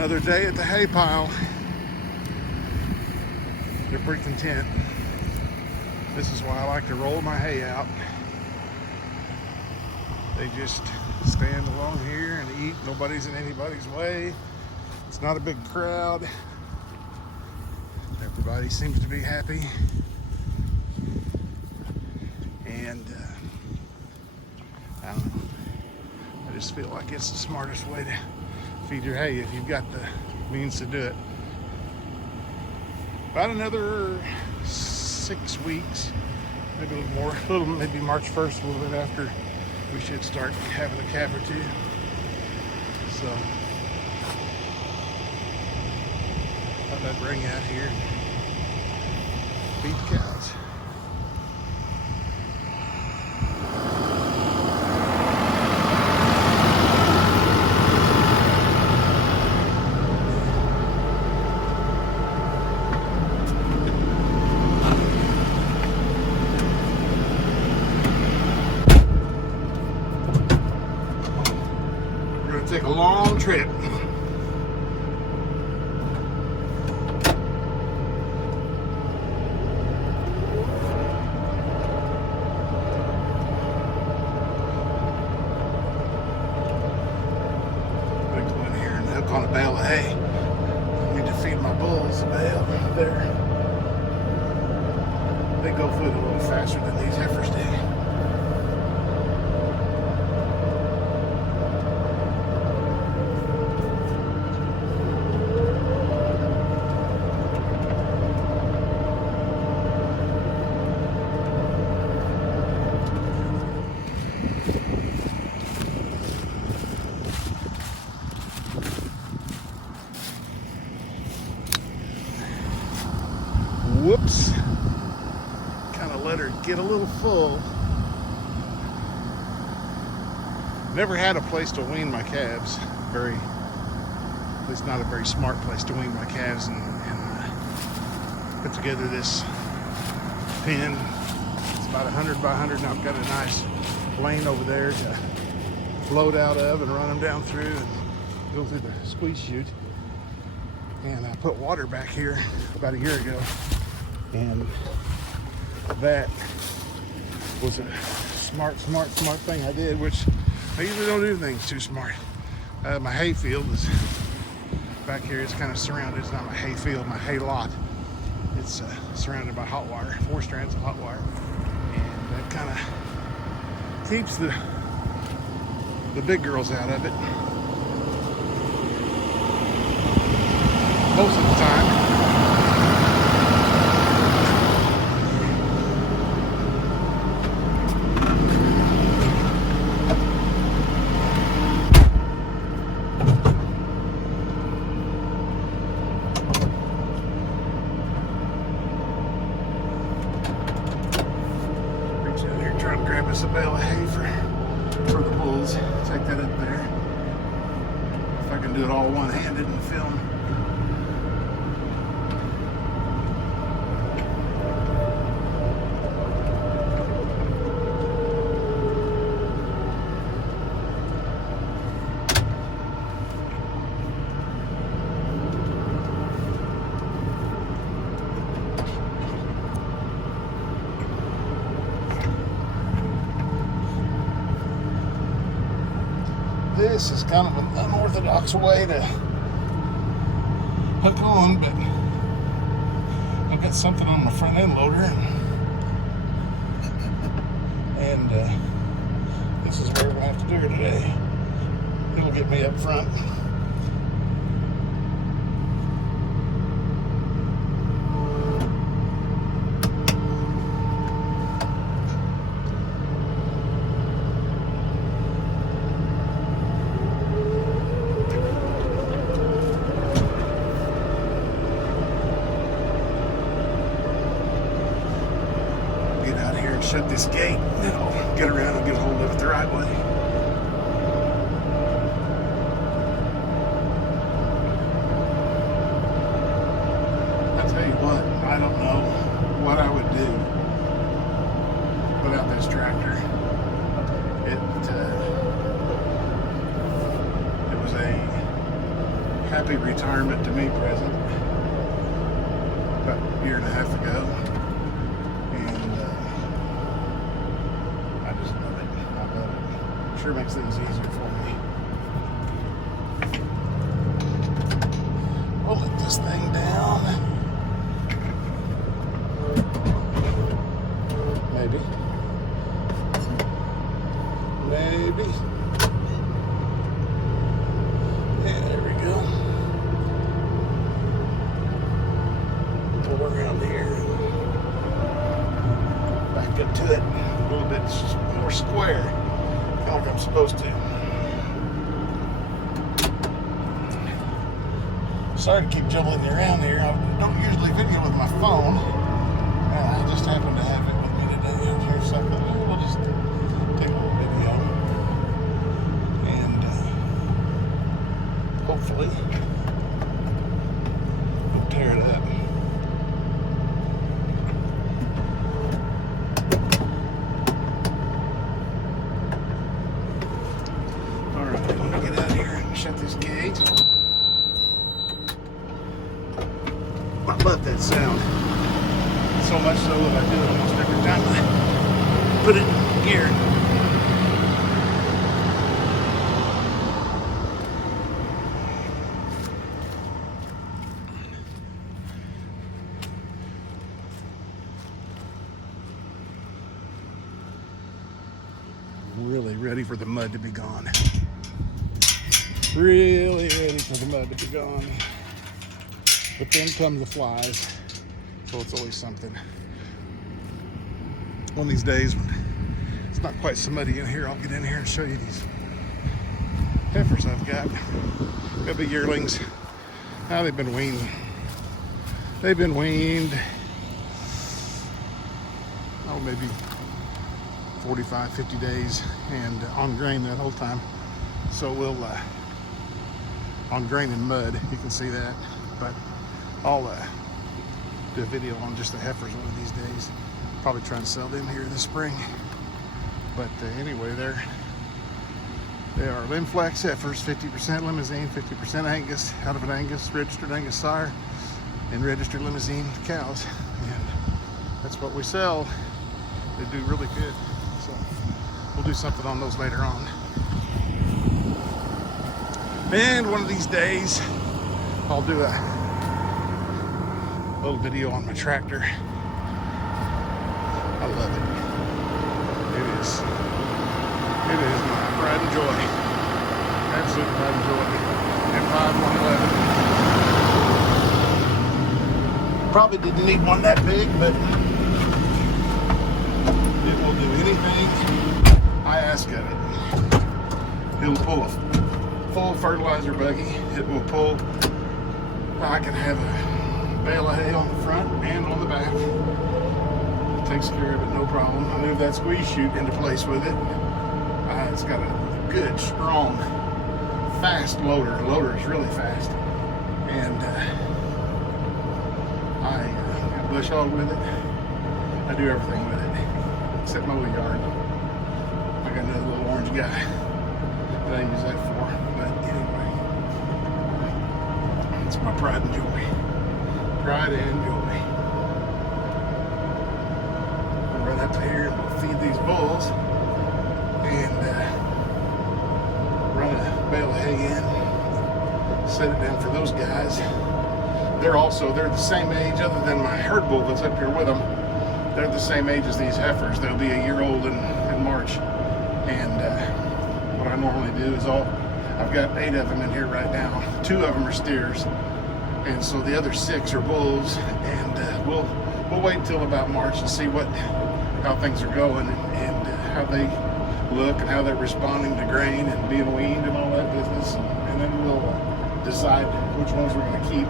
Another day at the hay pile. They're pretty content. This is why I like to roll my hay out. They just stand along here and eat. Nobody's in anybody's way. It's not a big crowd. Everybody seems to be happy. And I don't know. I just feel like it's the smartest way to feed your hay if you've got the means to do it. About another 6 weeks, maybe a little more, maybe March 1st, a little bit after, we should start having a calf or two. So, thought I'd bring you out here and feed the cows. Take a long trip. I'm going to go in here and hook on a bale of hay. I need to feed my bulls a bale there. They go foot a little faster than these heifers do. Whoops, kind of let her get a little full. Never had a place to wean my calves. At least not a very smart place to wean my calves, and put together this pen. It's about 100 by 100, and I've got a nice lane over there to load out of and run them down through and go through the squeeze chute. And I put water back here about a year ago. And that was a smart thing I did, which I usually don't do things too smart. My hay field is back here. It's kind of surrounded. It's not my hay field, my hay lot. It's surrounded by hot wire, 4 strands of hot wire. And that kind of keeps the big girls out of it. Most of the time. Trying to grab us a bale of hay for the bulls. Take that up there. If I can do it all one-handed and film. This is kind of an unorthodox way to hook on, but I've got something on my front end loader, and this is where we're going to have to do her today. It'll get me up front. Shut this gate, and then I'll get around and get a hold of it the right way. I'll tell you what, I don't know what I would do without this tractor. It was a happy happy retirement to me present about a year and a half ago. And I just love it. I love it. Sure makes things easier for me. We'll let this thing down. Maybe. Maybe. Yeah, there we go. Pull around here. Back into it. A little bit more square. Kind of like I'm supposed to. Sorry to keep jumbling you around here. I don't usually video with my phone. I just happen to have it with me today out here, so we'll just take a little video. And hopefully we'll tear it up. Alright, I'm going to get out here and shut this gate. I love that sound. So much so that I do it almost every time I put it in gear. Really ready for the mud to be gone. Really ready for the mud to be gone. But then come the flies, so it's always something. One of these days when it's not quite so muddy in here, I'll get in here and show you these heifers I've got. Got the yearlings. Now they've been weaned. They've been weaned, oh, maybe 45, 50 days, and on grain that whole time. So we'll, on grain and mud, you can see that. But I'll do a video on just the heifers one of these days. Probably try and sell them here this spring. But anyway, they are Lim-Flex heifers, 50% Limousin, 50% Angus, out of an Angus, registered Angus sire, and registered Limousin cows. And that's what we sell. They do really good. So we'll do something on those later on. And one of these days, I'll do a little video on my tractor. I love it. It is my pride and joy. Absolute pride and joy. M5 111. Probably didn't need one that big, but it will do anything I ask of it. It'll pull a full fertilizer buggy. It will pull. I can have a bale of hay on the front and on the back. It takes care of it, no problem. I moved that squeeze chute into place with it. It's got a good, strong, fast loader. The loader is really fast. And I got bush hog with it. I do everything with it, except mow the yard. I got another little orange guy that I use that for. But anyway, it's my pride and joy. Pride and joy. I'll run up to here and we'll feed these bulls and run a bale of hay in, set it down for those guys. They're the same age, other than my herd bull that's up here with them. They're the same age as these heifers. They'll be a year old in March. And what I normally do is I've got 8 of them in here right now. 2 of them are steers. And so the other 6 are bulls, and we'll wait until about March and see how things are going and how they look and how they're responding to grain and being weaned and all that business, and then we'll decide which ones we're going to keep.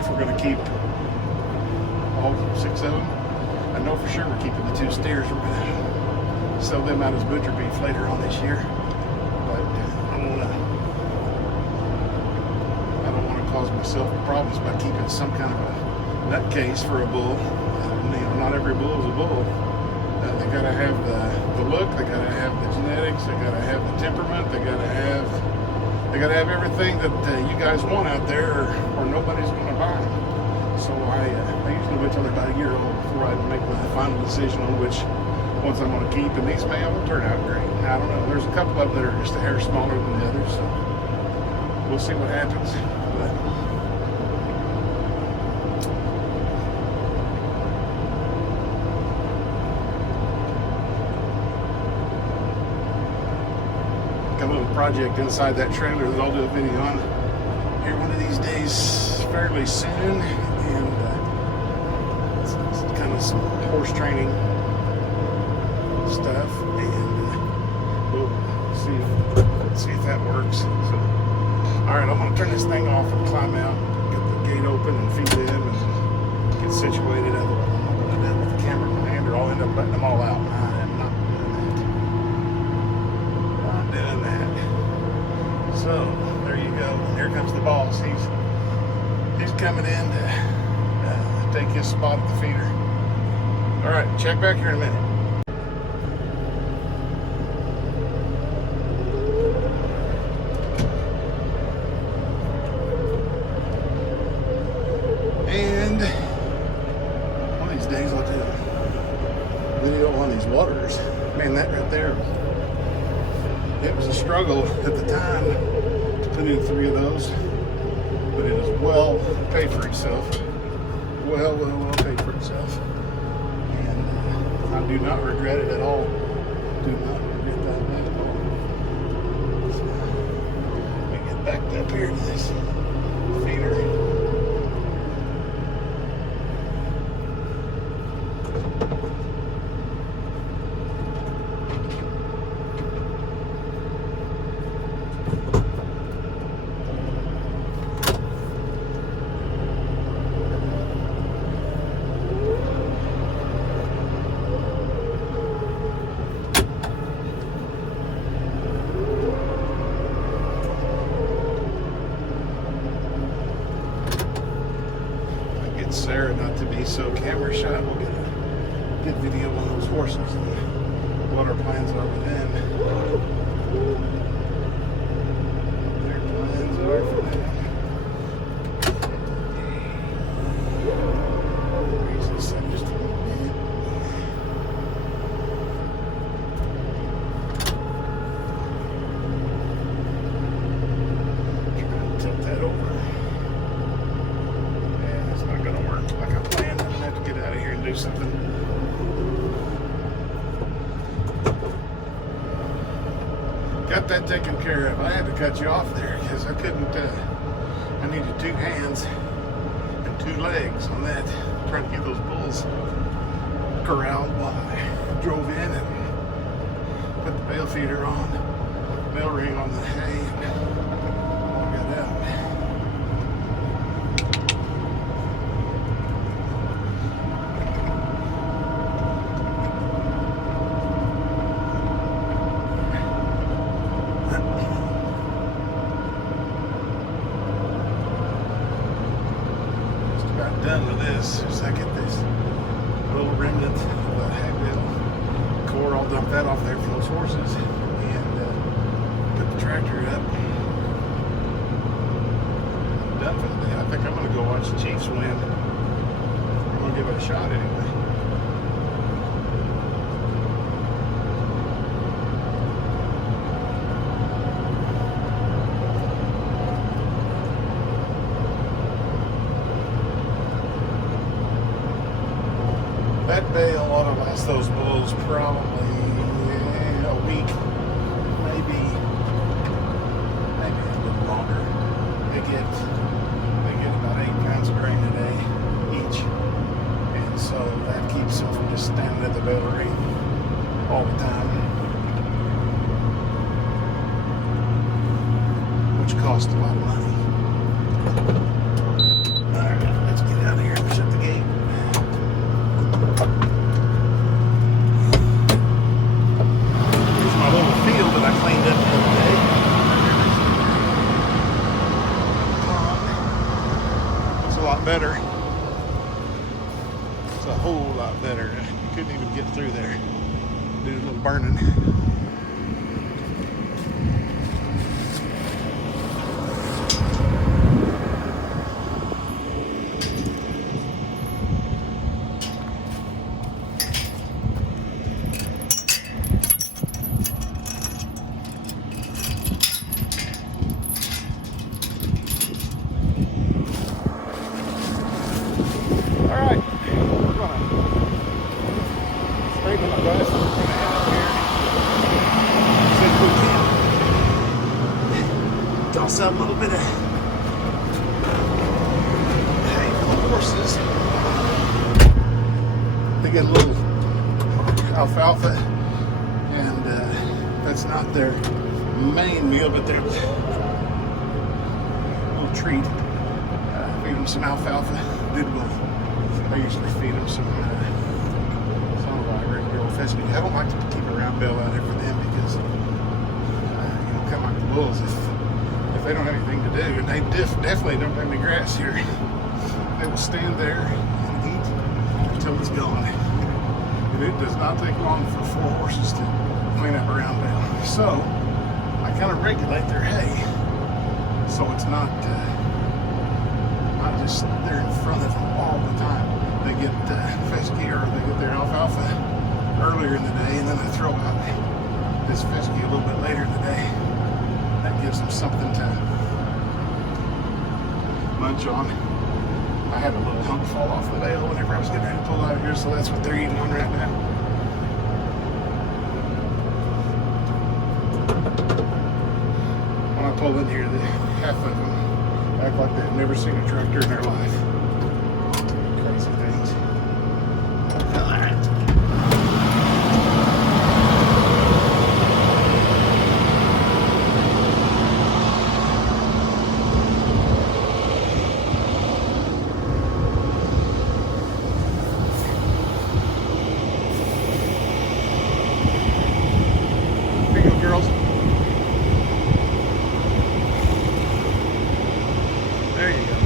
If we're going to keep all 6 of them, I know for sure we're keeping the 2 steers. We're going to sell them out as butcher beef later on this year, but I don't want to cause myself problems by keeping some kind of a nutcase for a bull. Not every bull is a bull. They gotta have the look, they gotta have the genetics, they gotta have the temperament, they gotta have They got to have everything that you guys want out there, or nobody's going to buy them. So I usually wait till they're about a year old before I make the final decision on which ones I'm going to keep. And these may all turn out great. I don't know. There's a couple of them that are just a hair smaller than the others. So we'll see what happens. But got a little project inside that trailer that I'll do a video on here one of these days, fairly soon, and it's kind of some horse training stuff, and we'll see if that works. So, all right, I'm gonna turn this thing off and climb out, get the gate open, and feed them, and get situated. Otherwise, I'm not gonna do that with the camera in my hand, or I'll end up letting them all out. I'm not doing that. So there you go. Here comes the boss. He's coming in to take his spot at the feeder. All right, check back here in a minute. And one of these days I'll do a video on these waters. Man, that right there, it was a struggle at the time to put in 3 of those, but it has well paid for itself. Well paid for itself. And I do not regret it at all. Do not regret that at all. So, let me get back up here to this feeder. Sarah not to be so camera shy. We'll get a good video on those horses and what our plans are with them. Their plans are for them. Raise this up just a little bit. Try to tilt that over. Like I planned, I'm gonna have to get out of here and do something. Got that taken care of. I had to cut you off there because I couldn't, I needed 2 hands and 2 legs on that, trying to get those bulls corralled while I drove in and put the bale feeder on, bale ring on the hay, and all got out. Done with this. As I get this little remnant of a hay bale core, I'll dump that off there for those horses and put the tractor up. I'm done for the day. I think I'm going to go watch the Chiefs win. I'm going to give it a shot anyway. That bale ought to last those bulls probably a week, maybe a little longer. They get about 8 pounds of grain a day each, and so that keeps them from just standing at the bale ring all the time, which costs a lot of money. All right, let's get out of here and shut the gate. Here's my little field that I cleaned up the other day. It's a lot better. It's a whole lot better. You couldn't even get through there due to the burning. also a little bit of hay for the horses. They get a little alfalfa, and that's not their main meal, but their little treat. Feed them some alfalfa. I usually feed them some of our regular old fescue. I don't like to keep a round bale out there for them because kind of like the bulls, if they don't have anything to do, and they definitely don't have any grass here, they will stand there and eat until it's gone. And it does not take long for 4 horses to clean up a round bale. So I kind of regulate their hay, so it's not just there in front of them all the time. They get fescue, or they get their alfalfa earlier in the day, and then I throw out this fescue a little bit later in the day. That gives them something to munch on. I had a little hunk fall off the bale whenever I was getting ready to pull out of here, so that's what they're eating on right now. When I pull in here, half of them act like they've never seen a tractor in their life. Crazy things. All right. Here you go, girls. There you go.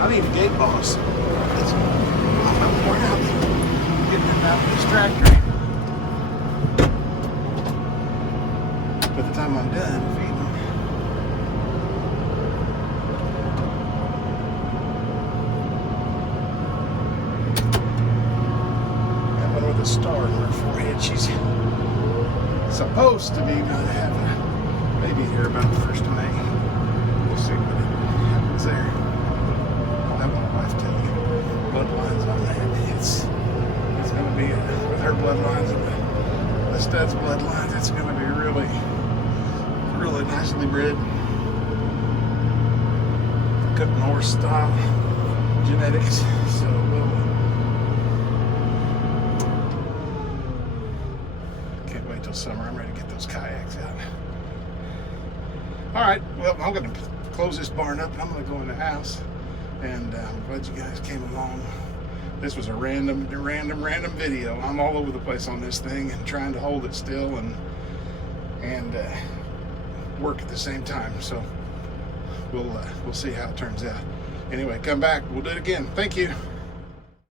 I need a gate boss. I'm worn out getting them out of this tractor. By the time I'm done feeding them. That one with a star on her forehead, she's supposed to be going to have a baby here about the 1st of May. We'll see what happens there. I'll have my wife tell you bloodlines on that. It's going to be, with her bloodlines and the stud's bloodlines, it's going to be really, really nicely bred. Good North style genetics. So can't wait till summer. I'm ready to get those kayaks out. All right, well, I'm going to close this barn up and I'm going to go in the house. And I'm glad you guys came along. This was a random video. I'm all over the place on this thing and trying to hold it still and work at the same time. So we'll see how it turns out. Anyway, come back. We'll do it again. Thank you.